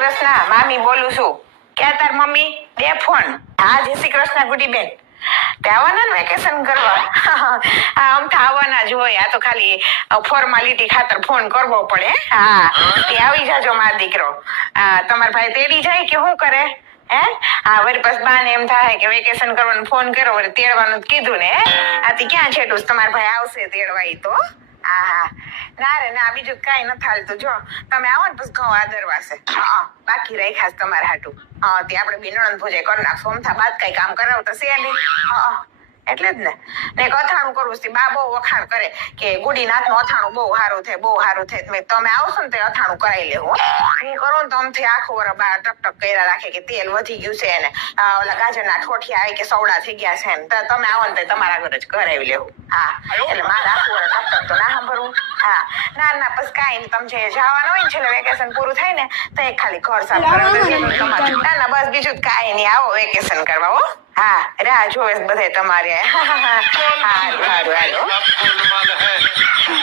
કૃષ્ણ, મામી બોલું છું. ક્યાં તાર મમ્મી? દે ફોન. હા, જય શ્રી કૃષ્ણ ગુડીબેન. તે આવવાના ને વેકેશન કરવા? આમ તો આવવાના જ હોય, આ તો ખાલી ફોર્માલિટી ખાતર ફોન કરવો પડે. હા, તે આવી જાજો મારો દીકરો. તમારા ભાઈ તેડી જાય કે શું કરે? હે? હા, વળી પછી બાને એમ થાય કે વેકેશન કરવાનો ફોન કર્યો, વળી તેડવાનું કીધું ને. આથી ક્યાં છેટું તમારા ભાઈ આવશે તેડવા ઈ તો. હા હા, ના રે ના, બીજું કઈ નથી હાલતું. જો તમે આવો ને પછી ઘઉં આદરવાશે. હા, બાકી રાખ્યા તમારે હાટું. હા, તે આપણે બિનણંદ ભોજે કરી નાખશું. અમથા બાદ કઈ કામ કરાવતા છે નહીં. હા, એટલે જ ને. ને એક અથાણું કરવું છે. બા બહુ વખાણ કરે કે ગુડી નાથનું અથાણું બહુ સારું થાય, બહુ સારું થાય. તમે આવશો ને તો અથાણું કરાવી લેવું. હું કરું ને તો આમથી આખું વર બા ટક કર્યા રાખે કે તેલ વધી ગયું છે ને ઓલા ગાજરના ઠોઠિયા આવી કે સવડા થઈ ગયા છે ને. તો તમે આવો ને તો તમારા ઘરે જ કરાવી લેવું. હા, એટલે મારે આખું વર ટક તો ના સાંભળવું. હા, ના ના પછી કાંઈ નહીં. તમે જે જવાનું હોય ને છેલ્લે વેકેશન પૂરું થાય ને તો એક ખાલી ઘર સાફ કરવાનું. ના ના, બસ બીજું કાંઈ નહીં. આવો વેકેશન કરવા. હો, હા, રાહ જોવે બધે તમારે. સારું સારું, હાલો.